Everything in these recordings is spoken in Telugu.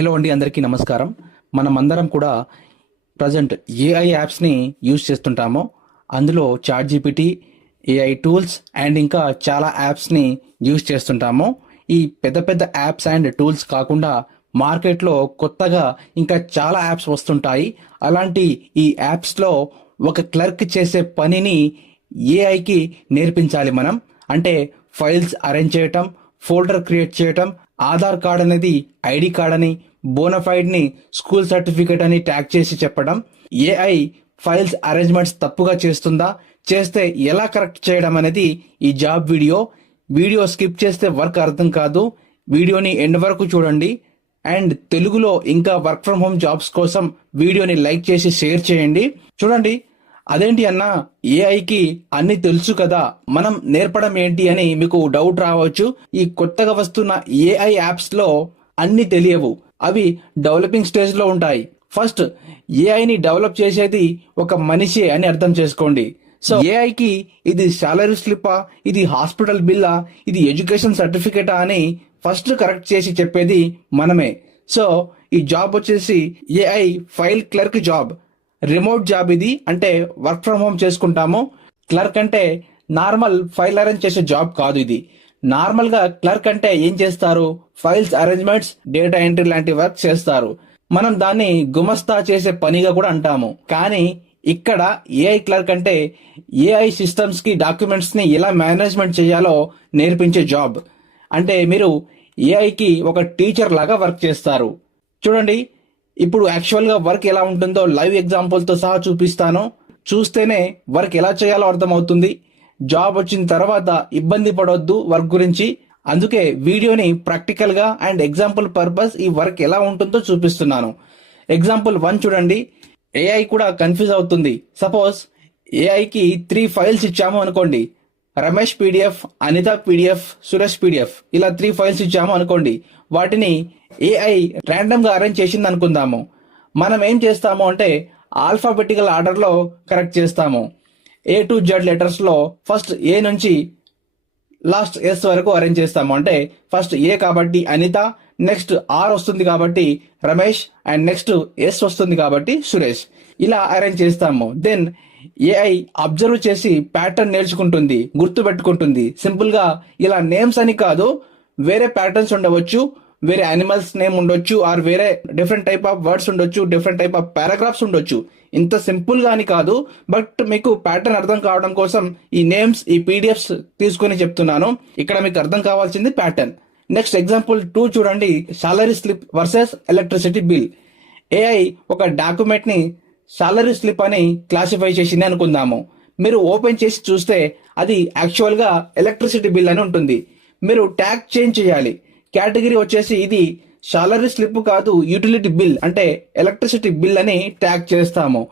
హలో అండి, అందరికీ నమస్కారం. మనమందరం కూడా ప్రజెంట్ ఏఐ యాప్స్ని యూజ్ చేస్తుంటాము. అందులో ChatGPT, AI tools and ఇంకా చాలా యాప్స్ని యూజ్ చేస్తుంటాము. ఈ పెద్ద పెద్ద యాప్స్ అండ్ టూల్స్ కాకుండా మార్కెట్లో కొత్తగా ఇంకా చాలా యాప్స్ వస్తుంటాయి. అలాంటి ఈ యాప్స్లో ఒక క్లర్క్ చేసే పనిని ఏఐకి నేర్పించాలి మనం. అంటే ఫైల్స్ అరేంజ్ చేయటం, ఫోల్డర్ క్రియేట్ చేయటం, ఆధార్ కార్డ్ అనేది ఐడి కార్డ్ అని, బోనఫైడ్ ని స్కూల్ సర్టిఫికేట్ అని ట్యాగ్ చేసి చెప్పడం. ఏఐ ఫైల్స్ అరేంజ్మెంట్స్ తప్పుగా చేస్తుందా, చేస్తే ఎలా కరెక్ట్ చేయడం అనేది ఈ జాబ్ వీడియో స్కిప్ చేస్తే వర్క్ అర్థం కాదు. వీడియోని ఎండ్ వరకు చూడండి. అండ్ తెలుగులో ఇంకా వర్క్ ఫ్రం హోమ్ జాబ్స్ కోసం వీడియోని లైక్ చేసి షేర్ చేయండి. చూడండి, అదేంటి అన్నా, ఏఐకి అన్ని తెలుసు కదా, మనం నేర్పడం ఏంటి అని మీకు డౌట్ రావచ్చు. ఈ కొత్తగా వస్తున్న ఏఐ యాప్స్ లో అన్ని తెలియవు, అవి డెవలపింగ్ స్టేజ్ లో ఉంటాయి. ఫస్ట్ ఏఐని డెవలప్ చేసేది ఒక మనిషి అని అర్థం చేసుకోండి. సో ఏఐకి ఇది సాలరీ స్లిప్పా, ఇది హాస్పిటల్ బిల్లా, ఇది ఎడ్యుకేషన్ సర్టిఫికేటా అని ఫస్ట్ కరెక్ట్ చేసి చెప్పేది మనమే. సో ఈ జాబ్ వచ్చేసి AI file clerk job, remote job. ఇది అంటే వర్క్ ఫ్రం హోమ్ చేసుకుంటాము. క్లర్క్ అంటే నార్మల్ ఫైల్ అరేంజ్ చేసే జాబ్ కాదు. ఇది నార్మల్ గా క్లర్క్ అంటే ఏం చేస్తారు, ఫైల్స్ అరేంజ్మెంట్స్, డేటా ఎంట్రీ లాంటి వర్క్ చేస్తారు. మనం దాన్ని గుమస్తా చేసే పనిగా కూడా అంటాము. కానీ ఇక్కడ ఏఐ క్లర్క్ అంటే ఏఐ సిస్టమ్స్ కి డాక్యుమెంట్స్ ని ఎలా మేనేజ్మెంట్ చేయాలో నేర్పించే జాబ్. అంటే మీరు ఏఐకి ఒక టీచర్ లాగా వర్క్ చేస్తారు. చూడండి, ఇప్పుడు యాక్చువల్ గా వర్క్ ఎలా ఉంటుందో లైవ్ ఎగ్జాంపుల్ తో సహా చూపిస్తాను. చూస్తేనే వర్క్ ఎలా చేయాలో అర్థమవుతుంది. జాబ్ వచ్చిన తర్వాత ఇబ్బంది పడవద్దు వర్క్ గురించి. అందుకే వీడియోని ప్రాక్టికల్ గా అండ్ ఎగ్జాంపుల్ పర్పస్ ఈ వర్క్ ఎలా ఉంటుందో చూపిస్తున్నాను. ఎగ్జాంపుల్ 1 చూడండి. ఏఐ కూడా కన్ఫ్యూజ్ అవుతుంది. సపోజ్ ఏఐకి 3 ఫైల్స్ ఇచ్చాము అనుకోండి. Ramesh PDF, Anitha PDF, Suresh PDF, ఇలా 3 ఫైల్స్ ఇచ్చాము అనుకోండి. వాటిని ఏఐ ర్యాండమ్ గా అరేంజ్ చేసింది అనుకుందాము. మనం ఏం చేస్తాము అంటే ఆల్ఫాబెటికల్ ఆర్డర్ లో కరెక్ట్ చేస్తాము. A to Z లెటర్స్ లో ఫస్ట్ ఏ నుంచి లాస్ట్ ఎస్ వరకు అరేంజ్ చేస్తాము. అంటే ఫస్ట్ ఏ కాబట్టి అనిత, నెక్స్ట్ ఆర్ వస్తుంది కాబట్టి రమేష్, అండ్ నెక్స్ట్ ఎస్ వస్తుంది కాబట్టి సురేష్. ఇలా అరేంజ్ చేస్తాము. దెన్ ఏఐ అబ్జర్వ్ చేసి ప్యాటర్న్ నేర్చుకుంటుంది, గుర్తు పెట్టుకుంటుంది. సింపుల్ గా ఇలా నేమ్స్ అని కాదు, వేరే ప్యాటర్న్స్ ఉండవచ్చు, వేరే అనిమల్స్ నేమ్ ఉండొచ్చు, ఆర్ వేరే డిఫరెంట్ టైప్ ఆఫ్ వర్డ్స్ ఉండొచ్చు, డిఫరెంట్ టైప్ ఆఫ్ పారాగ్రాఫ్స్ ఉండొచ్చు. ఇంత సింపుల్ గా అని కాదు, బట్ మీకు ప్యాటర్న్ అర్థం కావడం కోసం ఈ నేమ్స్, ఈ పీడిఎఫ్స్ తీసుకుని చెప్తున్నాను. ఇక్కడ మీకు అర్థం కావాల్సింది ప్యాటర్న్. నెక్స్ట్ ఎగ్జాంపుల్ 2 చూడండి. Salary slip versus electricity bill. AI ఒక డాక్యుమెంట్ ని సాలరీ స్లిప్ అని క్లాసిఫై చేసింది అనుకుందాము. మీరు ఓపెన్ చేసి చూస్తే అది యాక్చువల్ గా ఎలక్ట్రిసిటీ బిల్ అని ఉంటుంది. మీరు ట్యాగ్ చేంజ్ చేయాలి. కేటగిరీ వచ్చేసి ఇది సాలరీ స్లిప్ కాదు, యూటిలిటీ బిల్, అంటే ఎలక్ట్రిసిటీ బిల్ అని ట్యాగ్ చేస్తాము.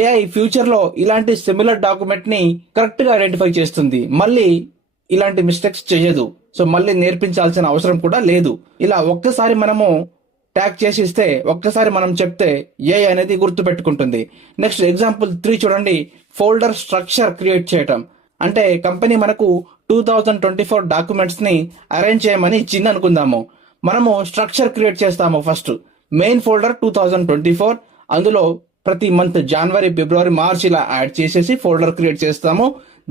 ఏఐ ఫ్యూచర్ లో ఇలాంటి సిమిలర్ డాక్యుమెంట్ ని కరెక్ట్ గా ఐడెంటిఫై చేస్తుంది. మళ్ళీ ఇలాంటి మిస్టేక్స్ చేయదు. సో మళ్ళీ నేర్పించాల్సిన అవసరం కూడా లేదు. ఇలా ఒక్కసారి మనము ట్యాగ్ చేసి ఇస్తే, ఒక్కసారి మనం చెప్తే ఏఐ అనేది గుర్తు పెట్టుకుంటుంది. నెక్స్ట్ ఎగ్జాంపుల్ 3 చూడండి. ఫోల్డర్ స్ట్రక్చర్ క్రియేట్ చేయటం. అంటే కంపెనీ మనకు 2024 డాక్యుమెంట్స్ ని అరేంజ్ చేయమని ఇచ్చింది అనుకుందాము. మనము స్ట్రక్చర్ క్రియేట్ చేస్తాము. ఫస్ట్ మెయిన్ ఫోల్డర్ 2024, అందులో ప్రతి మంత్ జనవరి, ఫిబ్రవరి, మార్చ్ ఇలా యాడ్ చేసేసి ఫోల్డర్ క్రియేట్ చేస్తాము.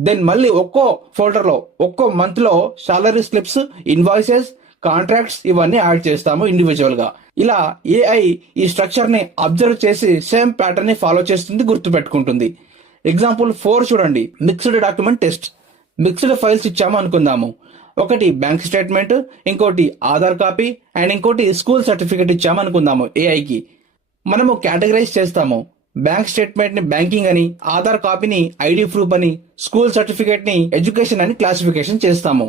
దెన్ మళ్ళీ ఒక్కో ఫోల్డర్ లో ఒక్కో మంత్ లో సాలరీ స్లిప్స్, ఇన్వాయిసెస్, కాంట్రాక్ట్స్ ఇవన్నీ యాడ్ చేస్తాము ఇండివిజువల్ గా. ఇలా ఏఐ ఈ స్ట్రక్చర్ ని అబ్జర్వ్ చేసి సేమ్ ప్యాటర్న్ ని ఫాలో చేస్తుంది, గుర్తు పెట్టుకుంటుంది. ఎగ్జాంపుల్ 4 చూడండి. Mixed document test. Mixed files ఇచ్చాము అనుకుందాము. ఒకటి బ్యాంక్ స్టేట్మెంట్, ఇంకోటి ఆధార్ కాపీ, అండ్ ఇంకోటి స్కూల్ సర్టిఫికేట్ ఇచ్చాము అనుకుందాము. ఏఐకి మనము కేటగరైజ్ చేస్తాము. బ్యాంక్ స్టేట్మెంట్ ని బ్యాంకింగ్ అని, ఆధార్ కాపీని ఐడి ప్రూఫ్ అని, స్కూల్ సర్టిఫికేట్ ని ఎడ్యుకేషన్ అని క్లాసిఫికేషన్ చేస్తాము.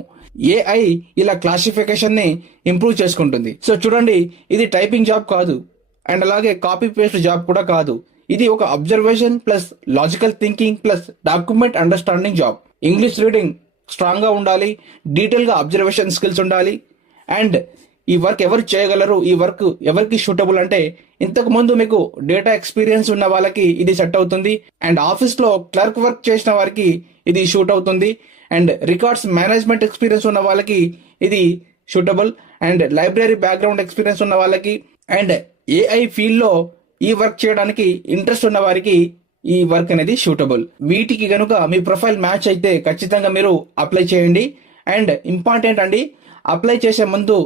ఏఐ ఇలా క్లాసిఫికేషన్ ని ఇంప్రూవ్ చేసుకుంటుంది. సో చూడండి, ఇది టైపింగ్ జాబ్ కాదు, అండ్ అలాగే కాపీ పేస్ట్ జాబ్ కూడా కాదు. ఇది ఒక observation plus logical thinking plus document understanding job. English reading strong గా ఉండాలి, డీటెయిల్ గా అబ్జర్వేషన్ స్కిల్స్ ఉండాలి. అండ్ ఈ వర్క్ ఎవరు చేయగలరు, ఈ వర్క్ ఎవరికి సూటబుల్ అంటే ఇంతకు ముందు మీకు డేటా ఎక్స్పీరియన్స్ ఉన్న వాళ్ళకి ఇది సెట్ అవుతుంది, అండ్ ఆఫీస్ లో క్లర్క్ వర్క్ చేసిన వారికి ఇది షూట్ అవుతుంది, అండ్ రికార్డ్స్ మేనేజ్మెంట్ ఎక్స్పీరియన్స్ ఉన్న వాళ్ళకి ఇది suitable, and library background experience ఉన్న వాళ్ళకి, అండ్ ఏఐ ఫీల్డ్ లో ఈ వర్క్ చేయడానికి ఇంట్రెస్ట్ ఉన్న వారికి ఈ వర్క్ అనేది సూటబుల్. వీటికి గనుక మీ ప్రొఫైల్ మ్యాచ్ అయితే ఖచ్చితంగా మీరు అప్లై చేయండి. అండ్ ఇంపార్టెంట్ అండి, అప్లై చేసే ముందు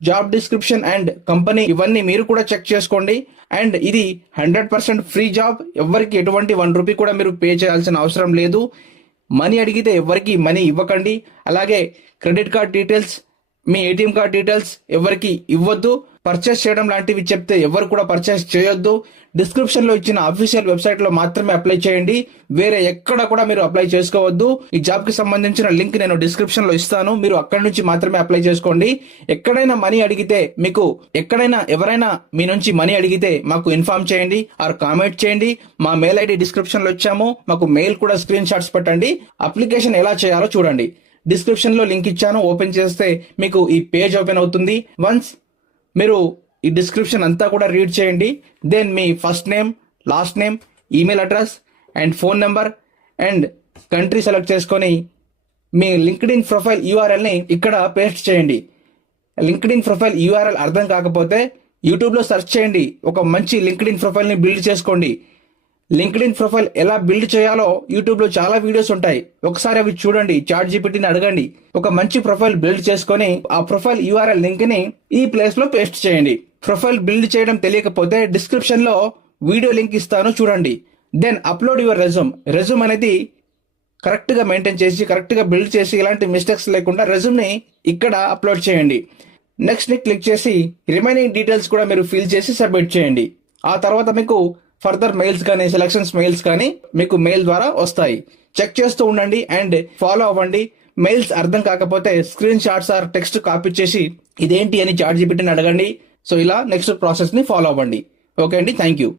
జాబ్ డిస్క్రిప్షన్ అండ్ కంపెనీ ఇవన్నీ మీరు కూడా చెక్ చేసుకోండి. అండ్ ఇది 100% ఫ్రీ జాబ్. ఎవరికి ఎటువంటి 1 రూపీ కూడా మీరు పే చేయాల్సిన అవసరం లేదు. మనీ అడిగితే ఎవరికి మనీ ఇవ్వకండి. అలాగే క్రెడిట్ కార్డ్ డీటెయిల్స్, మీ ఏటీఎం కార్డ్ డీటెయిల్స్ ఎవరికి ఇవ్వద్దు. పర్చేస్ చేయడం లాంటివి చెప్తే ఎవరు కూడా పర్చేస్ చేయొద్దు. డిస్క్రిప్షన్ లో ఇచ్చిన అఫీషియల్ వెబ్సైట్ లో మాత్రమే అప్లై చేయండి. వేరే ఎక్కడ కూడా మీరు అప్లై చేసుకోవద్దు. ఈ జాబ్ కి సంబంధించిన లింక్ నేను డిస్క్రిప్షన్ లో ఇస్తాను, మీరు అక్కడి నుంచి మాత్రమే అప్లై చేసుకోండి. ఎక్కడైనా మనీ అడిగితే, మీకు ఎక్కడైనా ఎవరైనా మీ నుంచి మనీ అడిగితే మాకు ఇన్ఫార్మ్ చేయండి ఆర్ కామెంట్ చేయండి. మా మెయిల్ ఐడి డిస్క్రిప్షన్ లో ఇచ్చాము, మాకు మెయిల్ కూడా స్క్రీన్ షాట్స్ పెట్టండి. అప్లికేషన్ ఎలా చేయాలో చూడండి. డిస్క్రిప్షన్ లో లింక్ ఇచ్చాను, ఓపెన్ చేస్తే మీకు ఈ పేజ్ ఓపెన్ అవుతుంది. వన్స్ మీరు ఈ డిస్క్రిప్షన్ అంతా కూడా రీడ్ చేయండి. దెన్ మీ first name, last name, email address and phone number and country select చేసుకొని మీ లింక్డ్ఇన్ ప్రొఫైల్ యూఆర్ఎల్ ని ఇక్కడ పేస్ట్ చేయండి. లింక్డ్ఇన్ ప్రొఫైల్ యూఆర్ఎల్ అర్థం కాకపోతే యూట్యూబ్ లో సెర్చ్ చేయండి. ఒక మంచి లింక్డ్ఇన్ ప్రొఫైల్ ని బిల్డ్ చేసుకోండి. లింక్డ్ఇన్ ప్రొఫైల్ ఎలా బిల్డ్ చేయాలో యూట్యూబ్ లో చాలా వీడియోస్ ఉంటాయి, ఒకసారి అవి చూడండి. చాట్ జీపీటీని అడగండి. ఒక మంచి ప్రొఫైల్ బిల్డ్ చేసుకొని ఆ ప్రొఫైల్ యూఆర్ఎల్ లింక్ ని ఈ ప్లేస్ లో పేస్ట్ చేయండి. ప్రొఫైల్ బిల్డ్ చేయడం తెలియకపోతే డిస్క్రిప్షన్ లో వీడియో లింక్ ఇస్తాను, చూడండి. దెన్ అప్లోడ్ యువర్ రెజ్యూమ్ అనేది కరెక్ట్ గా మెయింటైన్ చేసి, కరెక్ట్ గా బిల్డ్ చేసి, ఇలాంటి మిస్టేక్స్ లేకుండా రెజ్యూమ్ ని ఇక్కడ అప్లోడ్ చేయండి. నెక్స్ట్ ని క్లిక్ చేసి రిమైనింగ్ డీటెయిల్స్ కూడా మీరు ఫిల్ చేసి సబ్మిట్ చేయండి. ఆ తర్వాత మీకు ఫర్దర్ మెయిల్స్ కానీ, సెలక్షన్స్ మెయిల్స్ కానీ మీకు మెయిల్ ద్వారా వస్తాయి. చెక్ చేస్తూ ఉండండి అండ్ ఫాలో అవ్వండి. మెయిల్స్ అర్థం కాకపోతే screenshots or text copy చేసి ఇదేంటి అని చాట్ జీపీటీని అడగండి. సో ఇలా నెక్స్ట్ ప్రాసెస్ ని ఫాలో అవ్వండి. ఓకే అండి, థ్యాంక్ యూ.